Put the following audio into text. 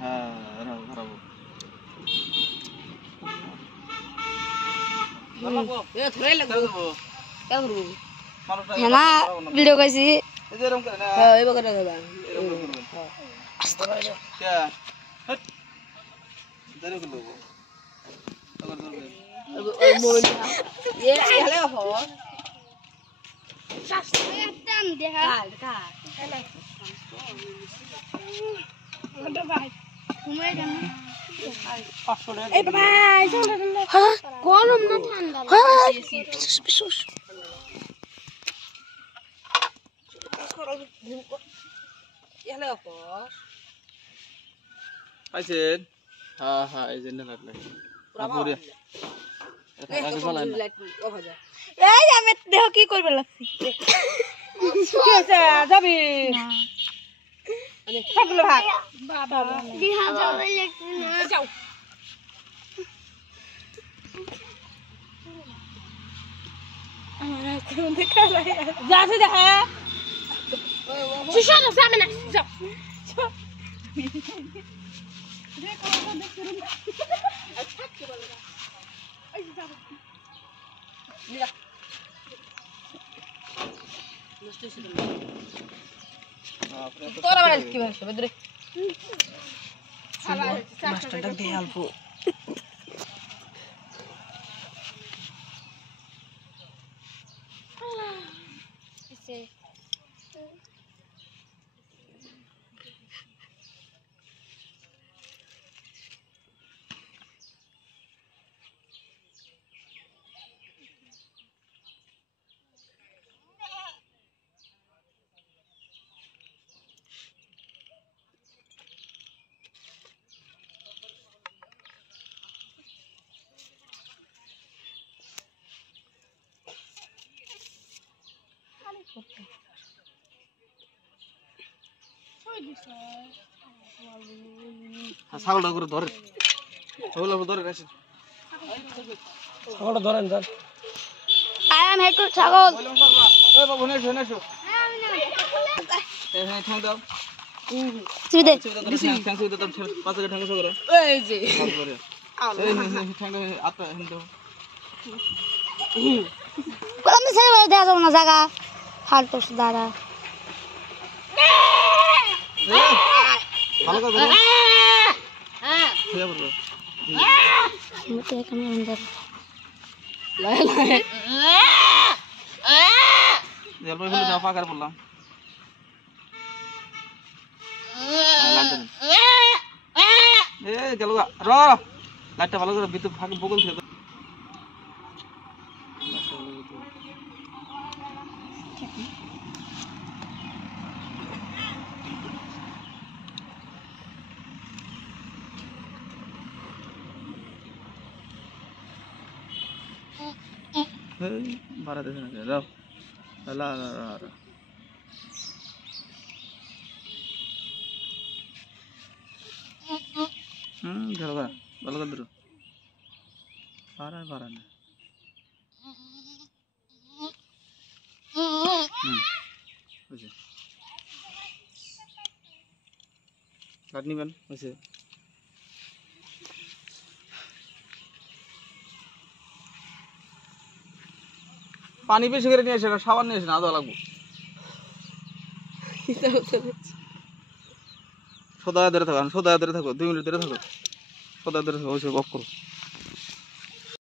হ্যাঁ ধরাবো এ ধরে লাগবো কেন করব না ভিডিও কইছি এই যে এরকম করে না হ্যাঁ এই বকরে দাদা এরকম করবেন আস্তে করে কে হট ধরে করব আবার ধরবে ওই মোবাইল এ হলে হো টান দেখা ওটা ভাই ঘুমাই যান এই বাবা হ্যাঁ গরম না ঠান্ডা হলে হো আইছেন হ্যাঁ এই যে না লাগলে পুরো এই আমি দেহ কি করবে লাগছি কি আছে যাবি থাকলো ভাগ বাবা দিহা যাবে লাগছি না যাও আমার কোন দেখা লাগে যাচ্ছে দেখা শিশা না সামনে না যাও তোরা বাড়ি কি হইছে বেদরে মাস্টারটা দিয়ে অল্প ছাগলটা করে ধরে ছাগলটা ধরে রাখেন ছাগলটা ধরেন ধর আই এম হেড টু ছাগল এই বাবু নেছো এই ঠ্যাং দাও সুদে ঠ্যাং সুদে দাও পাঁচ ঠ্যাং সো করে এই যে করে এই ঠ্যাং আটা হেন দাও কলম ছেড়ে বলে দেখা যাবে না জায়গা ফালতু দাদা ভালো করে ধরো হ্যাঁ খেয়ে পড়বে মুতে কেমন অন্ধকার লাই লাই জল পাই ফেলে দাও পাকার বললাম গেল র লাইটটা ভালো করে ভিতর ফাঁকে বগল থেকে বাড়া দেখে না যাও লা লা লা গেল ভালো করে ধরো বাড়া না বুঝে কাট নিবেন হয়েছে পানি বেশি করে নিয়ে এসে সাবান নিয়ে এসে না দেওয়া লাগবো সদা ধরে থাকো 2 মিনিট ধরে থাকো সদা ধরে থাকো ওইসব অফ করো